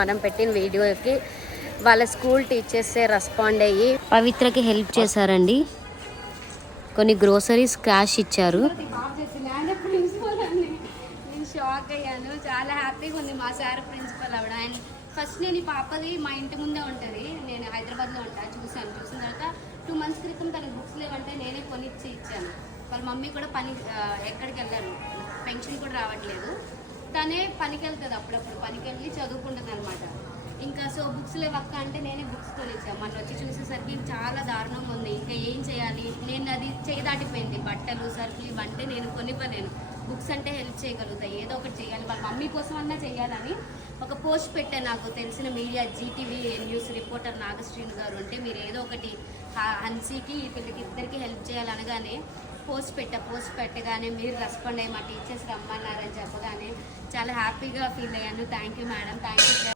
మనం పెట్టిన వీడియోకి వాళ్ళ స్కూల్ టీచర్సే రెస్పాండ్ అయ్యి పవిత్రకి హెల్ప్ చేశారండి. కొన్ని గ్రోసరీస్ క్యాష్ ఇచ్చారు. నేను షాక్ అయ్యాను, చాలా హ్యాపీగా ఉంది మా సార్ ప్రిన్సిపల్ అవడం. అండ్ ఫస్ట్ నేను ఈ పాపది మా ఇంటి ముందే ఉంటుంది, నేను హైదరాబాద్లో ఉంటాను. చూసిన తర్వాత 2 months క్రితం తనకు బుక్స్ లేవంటే నేనే కొనిచ్చి ఇచ్చాను. వాళ్ళ మమ్మీ కూడా ఎక్కడికి వెళ్ళారు, పెన్షన్ కూడా రావట్లేదు. తనే పనికి వెళ్తుంది, అప్పుడప్పుడు పనికి వెళ్ళి చదువుకుంటుంది అనమాట. ఇంకా సో బుక్స్ లేవక్క అంటే నేనే బుక్స్ కొనిచ్చాను. మన వచ్చి చూసేసరికి చాలా దారుణంగా ఉంది. ఇంకా ఏం చేయాలి, నేను అది చేయి దాటిపోయింది. బట్టలు సరుకులు ఇవంటే నేను కొనివ్వలేను, బుక్స్ అంటే హెల్ప్ చేయగలుగుతాయి, ఏదో ఒకటి చేయాలి, వాళ్ళ మమ్మీ కోసం అన్నా చేయాలని ఒక పోస్ట్ పెట్టాను. నాకు తెలిసిన media Zee TV news reporter Nagasrinu garu ఉంటే మీరు ఏదో ఒకటి హన్సీకి వీళ్ళకి ఇద్దరికి హెల్ప్ చేయాలనగానే పోస్ట్ పెట్టగానే మీరు రెస్పాండ్ అయ్యి మా టీచర్స్ రమ్మన్నారని చెప్పగానే చాలా హ్యాపీగా ఫీల్ అయ్యాను. Thank you madam, thank you sir.